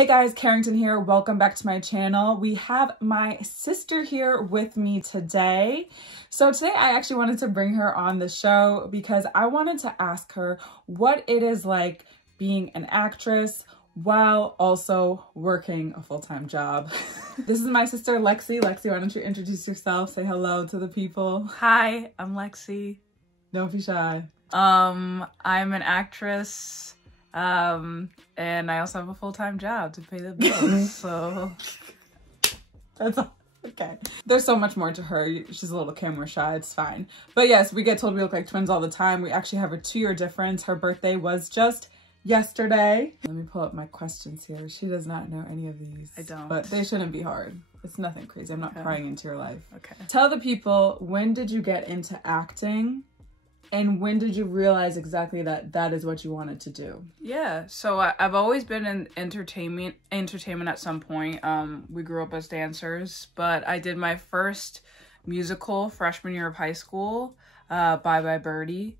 Hey guys, Carrington here. Welcome back to my channel. We have my sister here with me today. So today I actually wanted to bring her on the show because I wanted to ask her what it is like being an actress while also working a full-time job. This is my sister, Lexi. Lexi, why don't you introduce yourself? Say hello to the people. Hi, I'm Lexi. Don't be shy. I'm an actress. And I also have a full-time job to pay the bills, so. That's all. Okay. There's so much more to her. She's a little camera shy. It's fine. But yes, we get told we look like twins all the time. We actually have a 2-year difference. Her birthday was just yesterday. Let me pull up my questions here. She does not know any of these. I don't. But they shouldn't be hard. It's nothing crazy. I'm not prying into your life. Okay. Tell the people, when did you get into acting? And when did you realize exactly that that is what you wanted to do? Yeah, so I've always been in entertainment at some point. We grew up as dancers, but I did my first musical freshman year of high school, Bye Bye Birdie.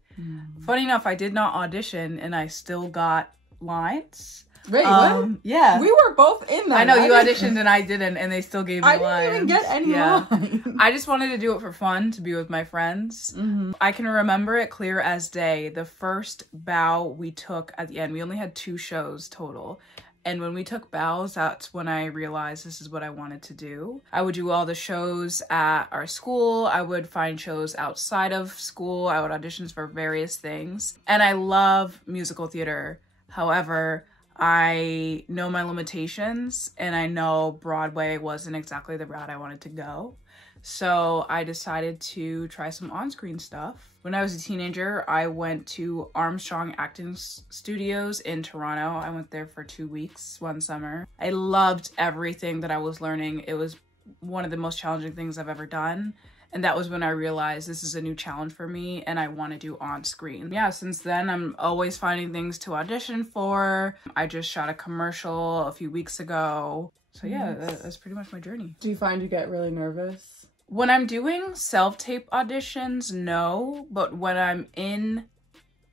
Funny enough, I did not audition and I still got lines. Wait, what? Yeah. We were both in that. I know, you auditioned and I didn't, and they still gave me lines. I didn't even get any lines. I just wanted to do it for fun, to be with my friends. I can remember it clear as day. The first bow we took at the end, we only had 2 shows total. And when we took bows, that's when I realized this is what I wanted to do. I would do all the shows at our school. I would find shows outside of school. I would audition for various things. And I love musical theater. However, I know my limitations and I know Broadway wasn't exactly the route I wanted to go. So I decided to try some on-screen stuff. When I was a teenager, I went to Armstrong Acting Studios in Toronto. I went there for 2 weeks one summer. I loved everything that I was learning. It was one of the most challenging things I've ever done. And that was when I realized this is a new challenge for me and I want to do on screen. Yeah, since then, I'm always finding things to audition for. I just shot a commercial a few weeks ago. So yeah, that's pretty much my journey. Do you find you get really nervous? When I'm doing self-tape auditions, no. But when I'm in,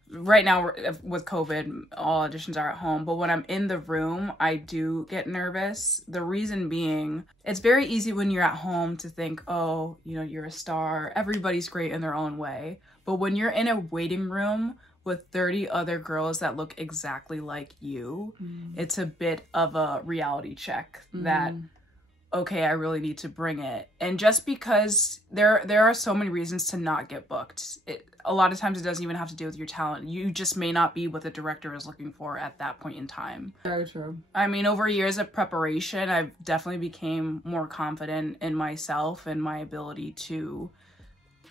right now with COVID, all auditions are at home. But when I'm in the room, I do get nervous. The reason being, it's very easy when you're at home to think, oh, you know, you're a star. Everybody's great in their own way. But when you're in a waiting room with 30 other girls that look exactly like you, it's a bit of a reality check that, okay, I really need to bring it. And just because there are so many reasons to not get booked. A lot of times it doesn't even have to do with your talent. You just may not be what the director is looking for at that point in time. Very true. I mean, over years of preparation, I've definitely became more confident in myself and my ability to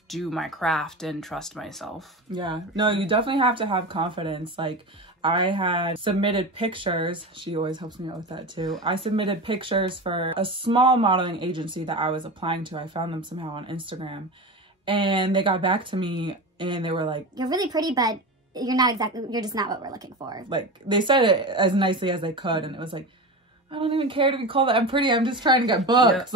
do my craft and trust myself. Yeah, no, you definitely have to have confidence. Like, I had submitted pictures. She always helps me out with that too. I submitted pictures for a small modeling agency that I was applying to. I found them somehow on Instagram. And they got back to me and they were like, "You're really pretty, but you're just not what we're looking for." Like, they said it as nicely as they could. And it was like, I don't even care to be called that I'm pretty. I'm just trying to get booked.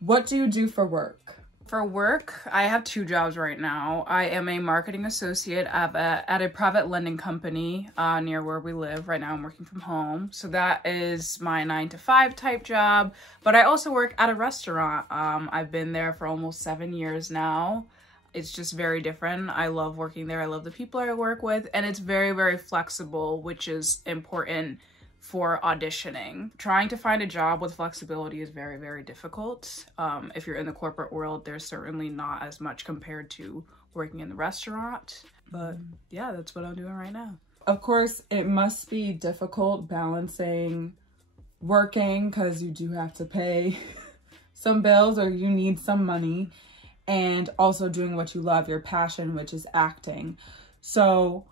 What do you do for work? For work, I have 2 jobs right now. I am a marketing associate at a private lending company near where we live. Right now I'm working from home. So that is my 9-to-5 type job. But I also work at a restaurant. I've been there for almost 7 years now. It's just very different. I love working there. I love the people I work with. And it's very, very flexible, which is important for auditioning. Trying to find a job with flexibility is very, very difficult. If you're in the corporate world, there's certainly not as much compared to working in the restaurant. But yeah, that's what I'm doing right now. Of course, it must be difficult balancing working because you do have to pay some bills or you need some money, and also doing what you love, your passion, which is acting. So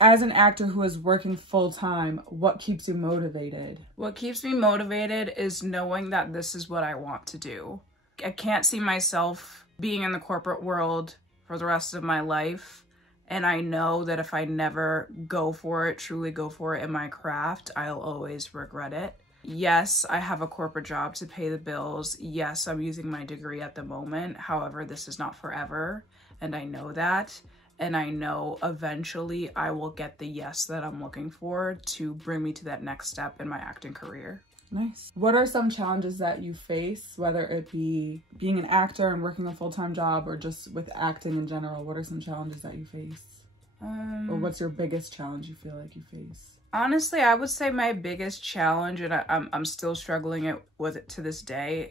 as an actor who is working full-time, what keeps you motivated? What keeps me motivated is knowing that this is what I want to do. I can't see myself being in the corporate world for the rest of my life. And I know that if I never go for it, truly go for it in my craft, I'll always regret it. Yes, I have a corporate job to pay the bills. Yes, I'm using my degree at the moment. However, this is not forever, and I know that. and I know eventually I will get the yes that I'm looking for to bring me to that next step in my acting career. Nice. What are some challenges that you face, whether it be being an actor and working a full-time job or just with acting in general? What are some challenges that you face? Or what's your biggest challenge you feel like you face? Honestly, I would say my biggest challenge, and I'm still struggling with it to this day,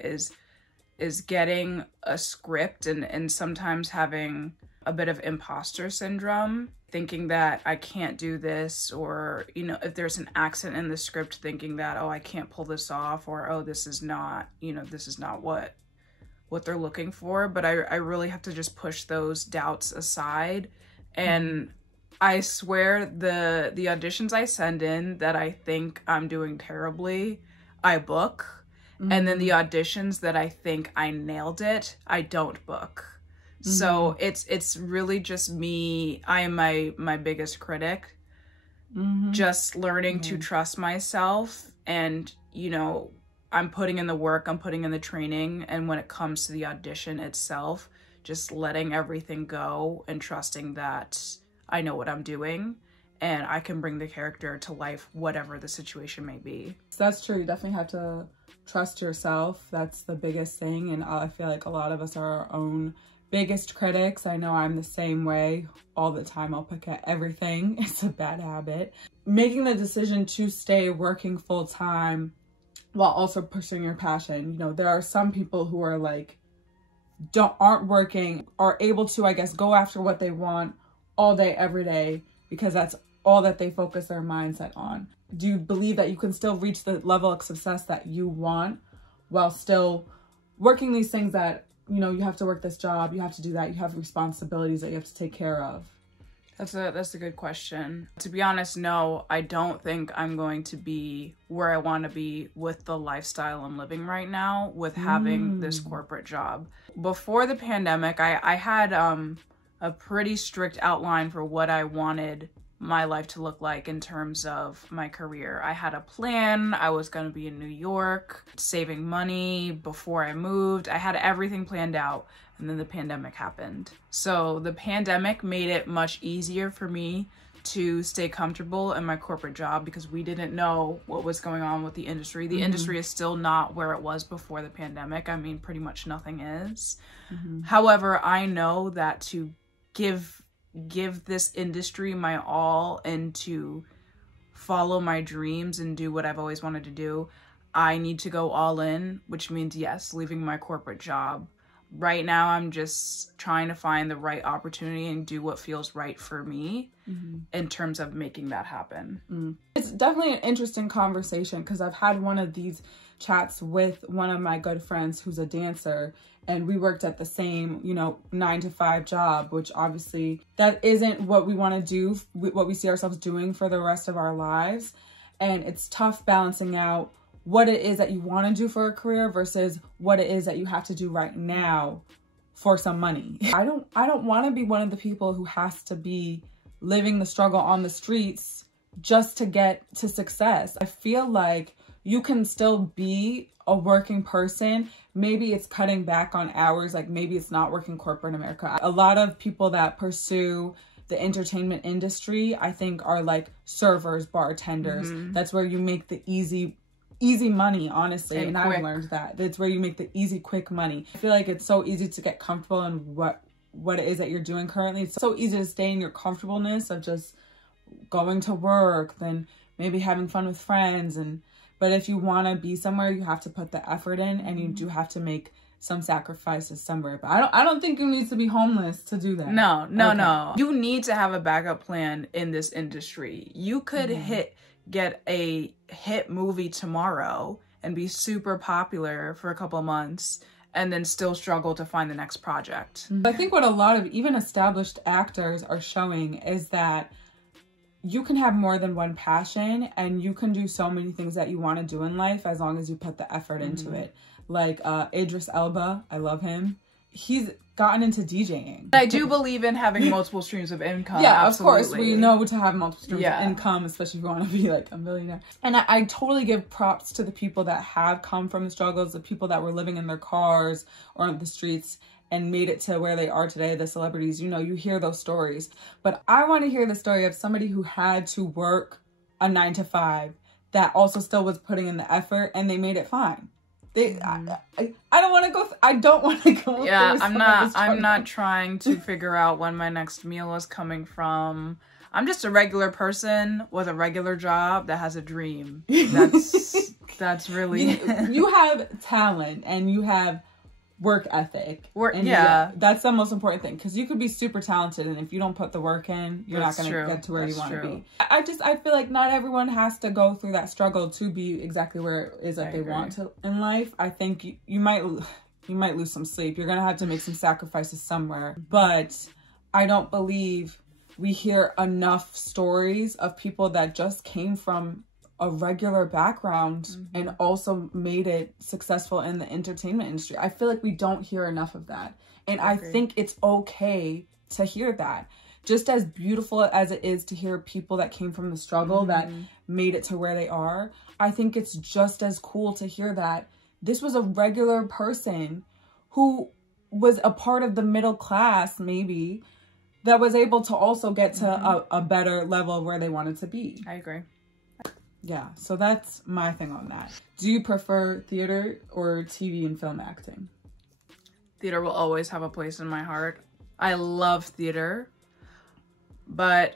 is getting a script and sometimes having a bit of imposter syndrome, thinking that I can't do this, or, you know, if there's an accent in the script, thinking that, oh, I can't pull this off, or, oh, this is not, you know, this is not what they're looking for. But I really have to just push those doubts aside. And I swear the auditions I send in that I think I'm doing terribly, I book. And then the auditions that I think I nailed it, I don't book. So it's really just me. I am my biggest critic. Just learning to trust myself, and, you know, I'm putting in the work, I'm putting in the training, and when it comes to the audition itself, just letting everything go and trusting that I know what I'm doing and I can bring the character to life, whatever the situation may be. That's true. You definitely have to trust yourself. That's the biggest thing. And I feel like a lot of us are our own biggest critics. I know I'm the same way all the time. I'll pick at everything. It's a bad habit. Making the decision to stay working full time while also pursuing your passion. You know, there are some people who are like, aren't working, are able to, I guess, go after what they want all day, every day, because that's all that they focus their mindset on. Do you believe that you can still reach the level of success that you want while still working these things that, you know, you have to work this job, you have to do that, you have responsibilities that you have to take care of? That's a good question. To be honest, no, I don't think I'm going to be where I want to be with the lifestyle I'm living right now with having this corporate job. Before the pandemic, I had a pretty strict outline for what I wanted my life to look like in terms of my career. I had a plan. I was going to be in New York, saving money before I moved. I had everything planned out, and then the pandemic happened. So the pandemic made it much easier for me to stay comfortable in my corporate job because we didn't know what was going on with the industry. The industry is still not where it was before the pandemic. I mean, pretty much nothing is. However, I know that to give this industry my all and to follow my dreams and do what I've always wanted to do, I need to go all in, which means, yes, leaving my corporate job. Right now, I'm just trying to find the right opportunity and do what feels right for me in terms of making that happen. It's definitely an interesting conversation because I've had one of these chats with one of my good friends who's a dancer, and we worked at the same, you know, 9-to-5 job, which obviously that isn't what we want to do, what we see ourselves doing for the rest of our lives. And it's tough balancing out what it is that you want to do for a career versus what it is that you have to do right now for some money. I don't want to be one of the people who has to be living the struggle on the streets just to get to success. I feel like you can still be a working person. Maybe it's cutting back on hours, like maybe it's not working corporate America. A lot of people that pursue the entertainment industry, I think, are like servers, bartenders. That's where you make the easy money, honestly. And I've learned that. That's where you make the easy, quick money. I feel like it's so easy to get comfortable in what it is that you're doing currently. It's so easy to stay in your comfortableness of just going to work, then maybe having fun with friends. But if you want to be somewhere, you have to put the effort in, and you do have to make some sacrifices somewhere. But I don't think you need to be homeless to do that. No. You need to have a backup plan in this industry. You could get a hit movie tomorrow and be super popular for a couple of months and then still struggle to find the next project. I think what a lot of even established actors are showing is that you can have more than one passion and you can do so many things that you want to do in life as long as you put the effort into it. Like Idris Elba, I love him. He's gotten into DJing. I do believe in having multiple streams of income. Yeah, absolutely. Of course. We know to have multiple streams of income, especially if you want to be like a millionaire. And I totally give props to the people that have come from the struggles, the people that were living in their cars or on the streets and made it to where they are today, the celebrities, you know, you hear those stories. But I want to hear the story of somebody who had to work a 9 to 5 that also still was putting in the effort and they made it fine. I don't want to go. I don't want to go. Yeah, I'm not trying to figure out when my next meal is coming from. I'm just a regular person with a regular job that has a dream. That's really. You have talent and you have work ethic. Yeah, that's the most important thing, because you could be super talented and if you don't put the work in, you're not going to get to where you want to be. I feel like not everyone has to go through that struggle to be exactly where it is that they want to in life. I think you might lose some sleep. You're going to have to make some sacrifices somewhere, but I don't believe we hear enough stories of people that just came from a regular background and also made it successful in the entertainment industry. I feel like we don't hear enough of that. And I think it's okay to hear that. Just as beautiful as it is to hear people that came from the struggle that made it to where they are, I think it's just as cool to hear that this was a regular person who was a part of the middle class, maybe, that was able to also get to a better level where they wanted to be. I agree. Yeah, so that's my thing on that. Do you prefer theater or TV and film acting? Theater will always have a place in my heart. I love theater, but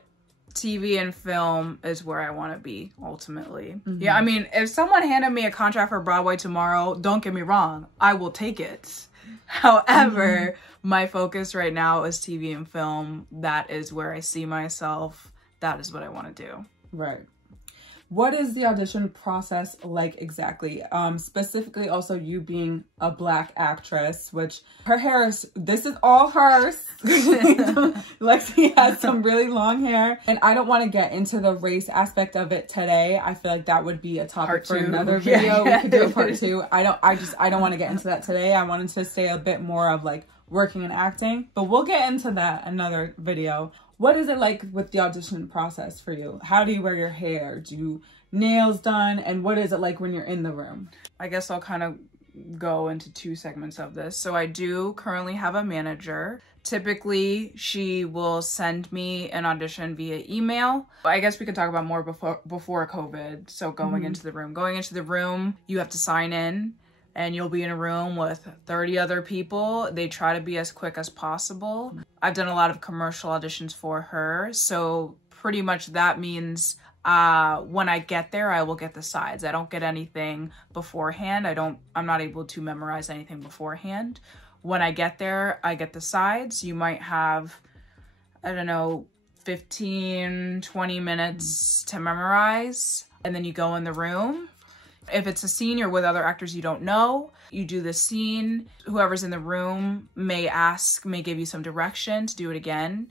TV and film is where I want to be ultimately. Yeah, I mean, if someone handed me a contract for Broadway tomorrow, don't get me wrong, I will take it. However, my focus right now is TV and film. That is where I see myself. That is what I want to do. Right. What is the audition process like exactly? Specifically also you being a Black actress, which her hair is, this is all hers. Lexi has some really long hair, and I don't want to get into the race aspect of it today. I feel like that would be a topic for another video. We could do a part 2. I don't want to get into that today. I wanted to stay a bit more of like working and acting, but we'll get into that another video. What is it like with the audition process for you? How do you wear your hair? Do you nails done? And what is it like when you're in the room? I guess I'll kind of go into 2 segments of this. So I do currently have a manager. Typically, she will send me an audition via email. I guess we could talk about more before COVID. So going into the room. Going into the room, you have to sign in. And you'll be in a room with 30 other people. They try to be as quick as possible. I've done a lot of commercial auditions for her. So pretty much that means when I get there, I will get the sides. I don't get anything beforehand. I'm not able to memorize anything beforehand. When I get there, I get the sides. You might have, I don't know, 15, 20 minutes to memorize. And then you go in the room. If it's a scene you're with other actors you don't know, you do the scene. Whoever's in the room may give you some direction to do it again.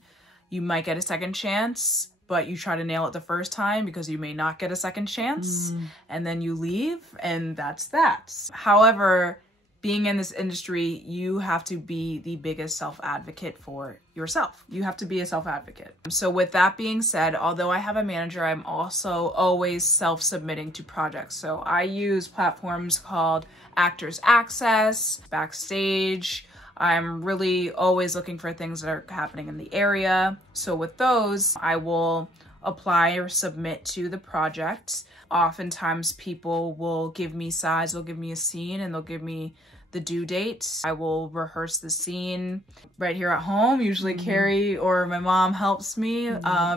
You might get a second chance, but you try to nail it the first time because you may not get a second chance. And then you leave, and that's that. However, being in this industry, you have to be the biggest self-advocate for yourself. You have to be a self-advocate. So with that being said, although I have a manager, I'm also always self-submitting to projects. So I use platforms called Actors Access, Backstage. I'm really always looking for things that are happening in the area. So with those, I will apply or submit to the project. Oftentimes people will give me sides, they'll give me a scene, and they'll give me the due date. I will rehearse the scene right here at home. Usually Carrie or my mom helps me,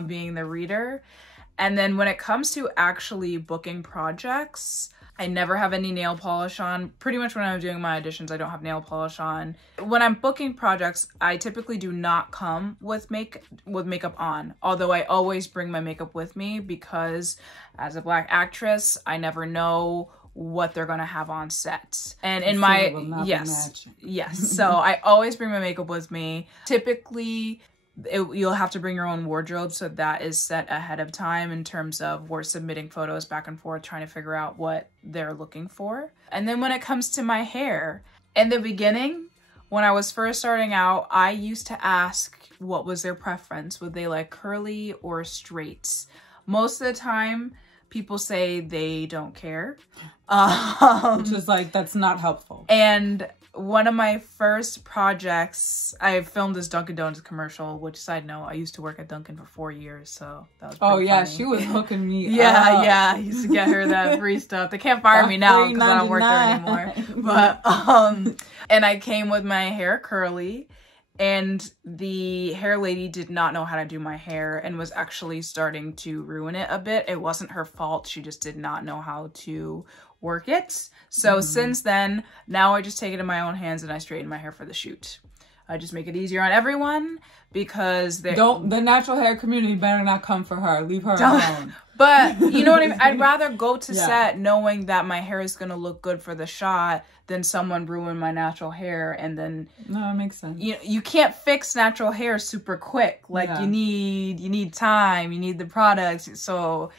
being the reader. And then when it comes to actually booking projects, I never have any nail polish on. Pretty much when I'm doing my auditions, I don't have nail polish on. When I'm booking projects, I typically do not come with makeup on. Although I always bring my makeup with me because as a Black actress, I never know what they're gonna have on set. And in my, yes. So I always bring my makeup with me. Typically, you'll have to bring your own wardrobe, so that is set ahead of time in terms of we're submitting photos back and forth trying to figure out what they're looking for. And then when it comes to my hair, in the beginning, when I was first starting out, I used to ask what was their preference. Would they like curly or straight? Most of the time, people say they don't care. Which is like, that's not helpful. And one of my first projects, I filmed this Dunkin' Donuts commercial, which, side note, I used to work at Dunkin' for 4 years, so that was pretty yeah, funny. she was hooking me up. Yeah, I used to get her that free stuff. They can't fire me now because I don't work there anymore. But, and I came with my hair curly, and the hair lady did not know how to do my hair and was actually starting to ruin it a bit. It wasn't her fault. She just did not know how to work it. So since then, now I just take it in my own hands and I straighten my hair for the shoot. I just make it easier on everyone because the natural hair community better not come for her. Leave her alone. But you know what I mean? I'd rather go to set knowing that my hair is going to look good for the shot than someone ruin my natural hair. And then no, it makes sense. You can't fix natural hair super quick. Like you need time, you need the products. So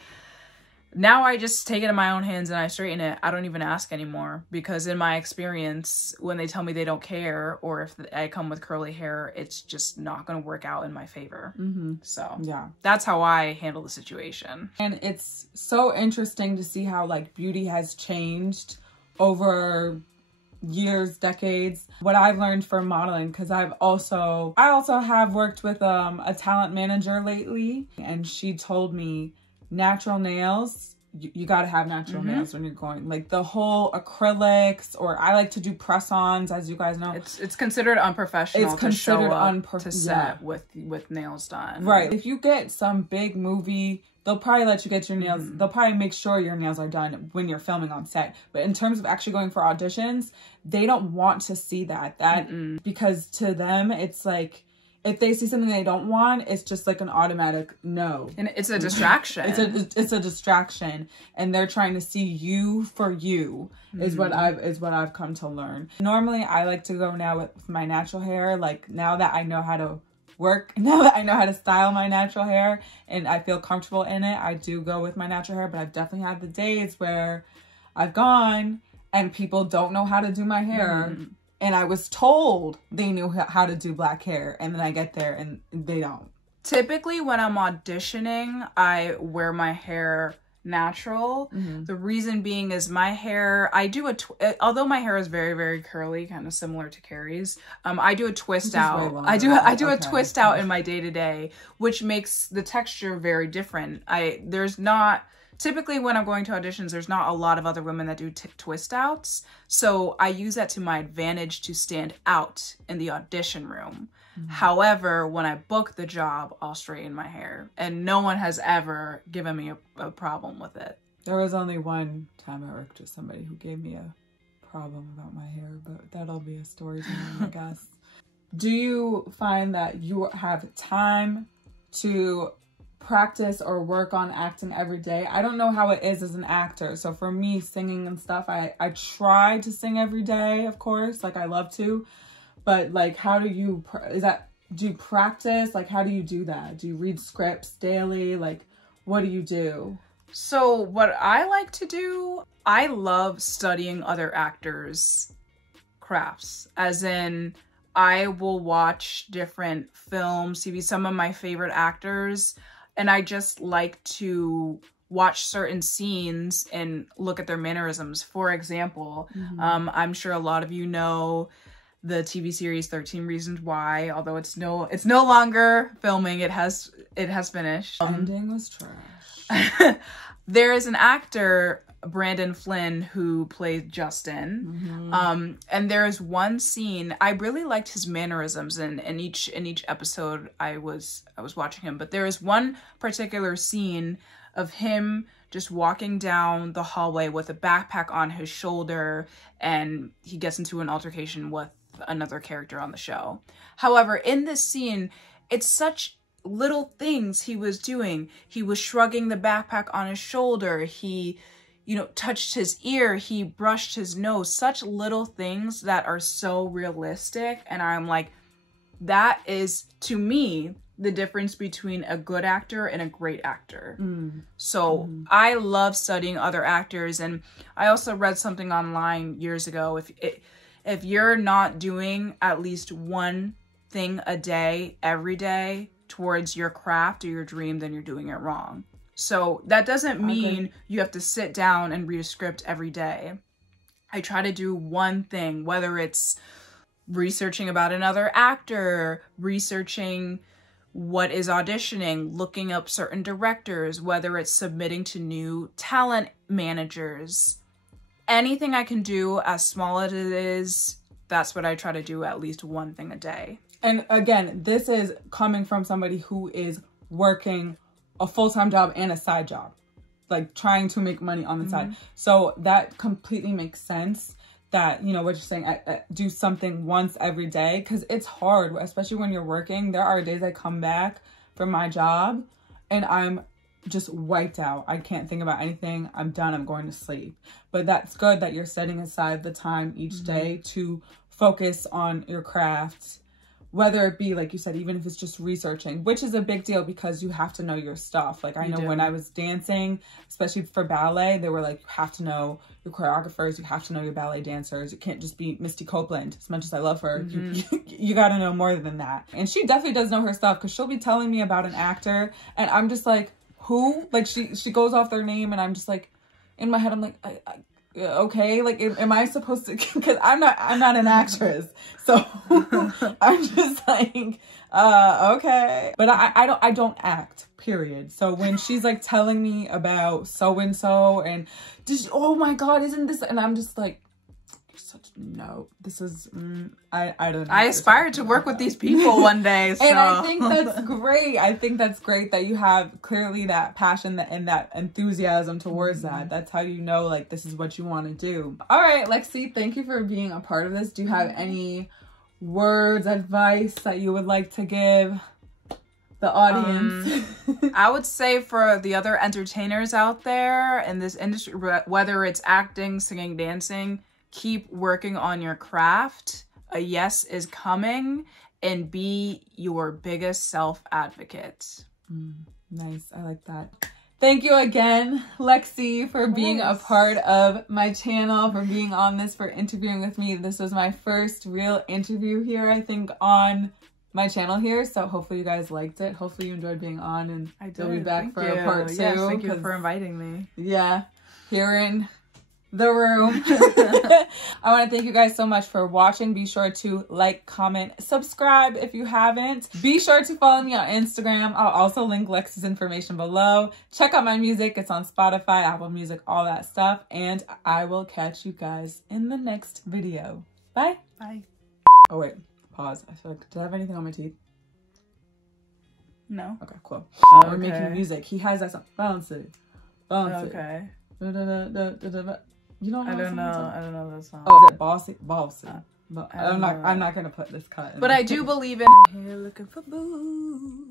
now I just take it in my own hands and I straighten it. I don't even ask anymore because in my experience, when they tell me they don't care or if I come with curly hair, it's just not going to work out in my favor. So that's how I handle the situation. And it's so interesting to see how like beauty has changed over years, decades. What I've learned from modeling, because I also have worked with a talent manager lately, and she told me natural nails, you got to have natural nails when you're going, like the whole acrylics, or I like to do press-ons, as you guys know. It's considered unprofessional. It's considered to set with nails done. Right. If you get some big movie, they'll probably let you get your nails. They'll probably make sure your nails are done when you're filming on set. But in terms of actually going for auditions, they don't want to see that. Because to them, it's like, if they see something they don't want, it's just like an automatic no. And it's a distraction. it's a distraction, and they're trying to see you for you is what I've come to learn. Normally, I like to go now with my natural hair. Like now that I know how to work, now that I know how to style my natural hair and I feel comfortable in it, I do go with my natural hair. But I've definitely had the days where I've gone and people don't know how to do my hair. And I was told they knew how to do black hair. And then I get there and they don't. Typically, when I'm auditioning, I wear my hair natural. The reason being is my hair, I do although my hair is very, very curly, kind of similar to Carrie's, I do a twist out. I do a twist out in my day-to-day, which makes the texture very different. Typically, when I'm going to auditions, there's not a lot of other women that do twist outs. So I use that to my advantage to stand out in the audition room. However, when I book the job, I'll straighten my hair. And no one has ever given me a problem with it. There was only one time I worked with somebody who gave me a problem about my hair, but that'll be a story time, I guess. Do you find that you have time to practice or work on acting every day? I don't know how it is as an actor. So for me, singing and stuff, I try to sing every day, of course, like I love to, but like, how do you, do you practice? Like, how do you do that? Do you read scripts daily? Like, what do you do? So what I like to do, I love studying other actors' crafts, as in I will watch different films, see some of my favorite actors, and I just like to watch certain scenes and look at their mannerisms. For example, I'm sure a lot of you know the TV series 13 Reasons Why, although it's no longer filming. It has finished. Ending was trash. There is an actor, Brandon Flynn, who played Justin. And there is one scene, I really liked his mannerisms in each episode I was watching him, but there is one particular scene of him just walking down the hallway with a backpack on his shoulder, and he gets into an altercation with another character on the show. However, in this scene, it's such little things he was doing. He was shrugging the backpack on his shoulder. He, touched his ear. He brushed his nose. Such little things that are so realistic. And I'm like, that is, to me, the difference between a good actor and a great actor. So I love studying other actors. And I also read something online years ago. If you're not doing at least one thing a day, every day, towards your craft or your dream, then you're doing it wrong. So that doesn't mean you have to sit down and read a script every day. I try to do one thing, whether it's researching about another actor, researching what is auditioning, looking up certain directors, whether it's submitting to new talent managers. Anything I can do, as small as it is, that's what I try to do, at least one thing a day. And again, this is coming from somebody who is working a full-time job and a side job, like trying to make money on the side. So that completely makes sense that, you know, what you're saying, do something once every day, because it's hard, especially when you're working. There are days I come back from my job and I'm just wiped out. I can't think about anything. I'm done. I'm going to sleep. But that's good that you're setting aside the time each day to focus on your craft, whether it be, like you said, even if it's just researching, which is a big deal because you have to know your stuff. Like I know when I was dancing, especially for ballet, they were like, you have to know your choreographers, you have to know your ballet dancers. You can't just be Misty Copeland. As much as I love her, you got to know more than that. And she definitely does know her stuff, because she'll be telling me about an actor and I'm just like, who? Like she goes off their name and I'm just like, in my head, I'm like, okay, like, am I supposed to, because I'm not an actress, so I'm just like, okay, but I don't act, period. So when she's like telling me about so-and-so and just, oh my God, isn't this, and I'm just like, no, this is, I don't know. I aspire to work with these people one day. So. And I think that's great. I think that's great that you have clearly that passion and that enthusiasm towards that. That's how you know, like, this is what you want to do. All right, Lexi, thank you for being a part of this. Do you have any words, advice that you would like to give the audience? I would say for the other entertainers out there in this industry, whether it's acting, singing, dancing, keep working on your craft. A yes is coming, and be your biggest self-advocate. Nice. I like that. Thank you again, Lexi, for being a part of my channel, for being on this, for interviewing with me. This was my first real interview here, I think, on my channel here. So hopefully you guys liked it. Hopefully you enjoyed being on, and you'll be back for a part 2. Yes, thank you for inviting me. Yeah, here in the room. I want to thank you guys so much for watching. Be sure to like, comment, subscribe if you haven't. Be sure to follow me on Instagram. I'll also link Lexi's information below. Check out my music. It's on Spotify, Apple Music, all that stuff. And I will catch you guys in the next video. Bye. Bye. Oh wait, pause. I feel like, did I have anything on my teeth? No. Okay, cool. We're making music. He has that song. Bounce it. Bounce it. Okay. You don't know? I don't know that song. Oh, is it bossy? Bossy. But I'm not gonna put this cut in. But I do believe in here looking for boo.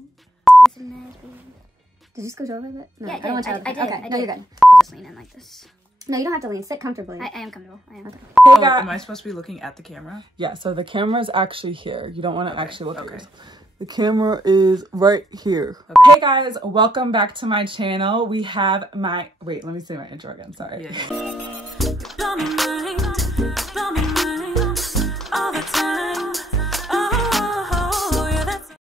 Did you scooch over a bit? No, Yeah, I don't want you to. I did. Okay, no, you're good. I'll just lean in like this. No, you don't have to lean. Sit comfortably. I am comfortable. I am. Okay. Hey, Oh, guys. am I supposed to be looking at the camera? Yeah, so the camera's actually here. You don't want to actually look at yourself. The camera is right here. Okay. Hey guys, welcome back to my channel. We have my, wait, let me say my intro again, sorry. Yeah.